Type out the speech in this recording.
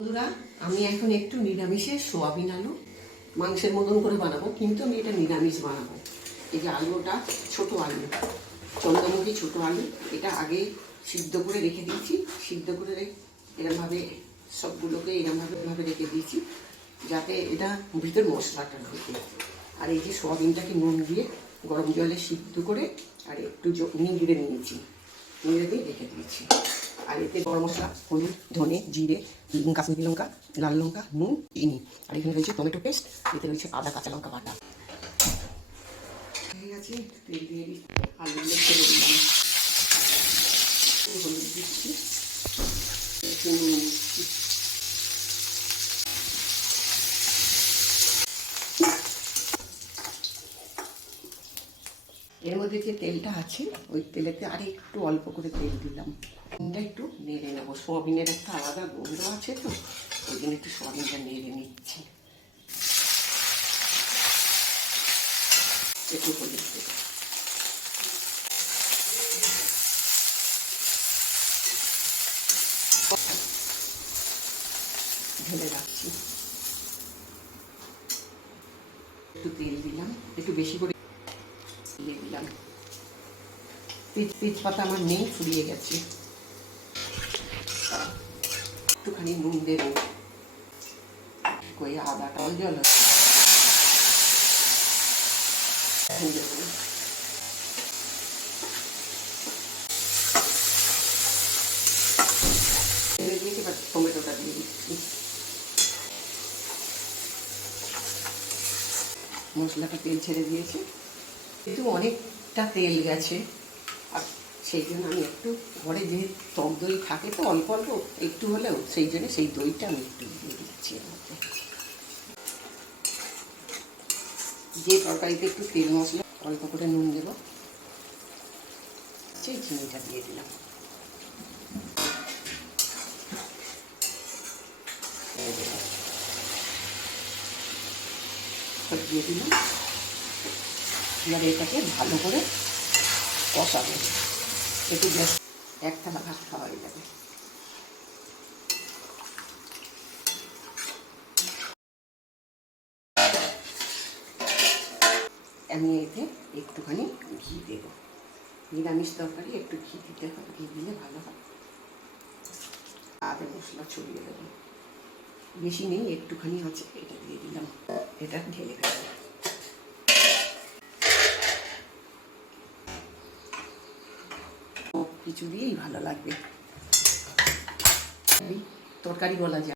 বন্ধুরা, আমি এখন একটু নিরামিষে সোয়াবিন আলু মাংসের মতন করে বানাবো, কিন্তু আমি এটা নিরামিষ বানাবো। এই যে আলুটা, ছোট আলু, চন্দ্রমুখী ছোট আলু, এটা আগে সিদ্ধ করে রেখে দিয়েছি। সিদ্ধ করে এরমভাবে সবগুলোকে এরমভাবে রেখে দিয়েছি, যাতে এটা ভিতর মশলাটা ঢুকে। আর এই যে সোয়াবিনটাকে নুন দিয়ে গরম জলে সিদ্ধ করে আর একটু নিংড়ে নিয়েছি, নিংড়ে দিয়ে রেখে দিয়েছি। আর এতে গরম মশলা, হলুদ, ধনে, জিরে, কাশ্মীরি লঙ্কা, লাল লঙ্কা, নুন, চিনি। আর এখানে রয়েছে টমেটো পেস্ট, এতে রয়েছে আদা, কাঁচা লঙ্কা বাটা। ঠিক আছে, তেল দিয়ে দিচ্ছি, আলুগুলো ছেড়ে দিলাম, হলুদ দিচ্ছি, একটু নুন দিচ্ছি। এর মধ্যে যে তেলটা আছে ওই তেলেতে আর একটু অল্প করে তেল দিলাম। এটা একটু নেড়ে নেবো, সোয়াবিনের একটা আলাদা গন্ধ আছে তো, ওই জন্য একটু সোয়াবিনটা নেড়ে নিচ্ছি। একটু হলুদ দেবো, ঢেলে রাখছি। একটু তেল দিলাম, একটু বেশি করে দিয়ে দিলাম। তেজপাতা আমার নেই, ফুরিয়ে গেছে। একটুখানি নুন দেবো, কই আদাটাও জল টমেটোটা দিয়ে দিচ্ছি। মশলাটা তেল ছেড়ে দিয়েছে, কিন্তু অনেকটা তেল গেছে। আর সেই জন্য আমি একটু ঘরে যে টক দই থাকে তো অল্প অল্প একটু হলেও, সেই জন্য সেই দইটা আমি একটু দিয়ে দিচ্ছি এর মধ্যে। যে তরকারিতে একটু তেল মশলা, অল্প করে নুন দেবো, সেই চিনিটা দিয়ে দিলাম। দিয়ে দিলাম। এবার এটাকে ভালো করে কষাবো, একটু গ্যাস, এক থালা ভাত খাওয়া হয়ে যাবে। আমি এতে একটুখানি ঘি দেবো, নিরামিষ তরকারি একটু ঘি দিতে হবে, ঘি দিলে ভালো হয়। আদা মশলা ছড়িয়ে দেবো, বেশি নেই, একটুখানি আছে, এটা দিয়ে দিলাম। এটা ঢেলে দেবো। কিছু দিয়েই ভালো লাগবে, তরকারি বলা যায়।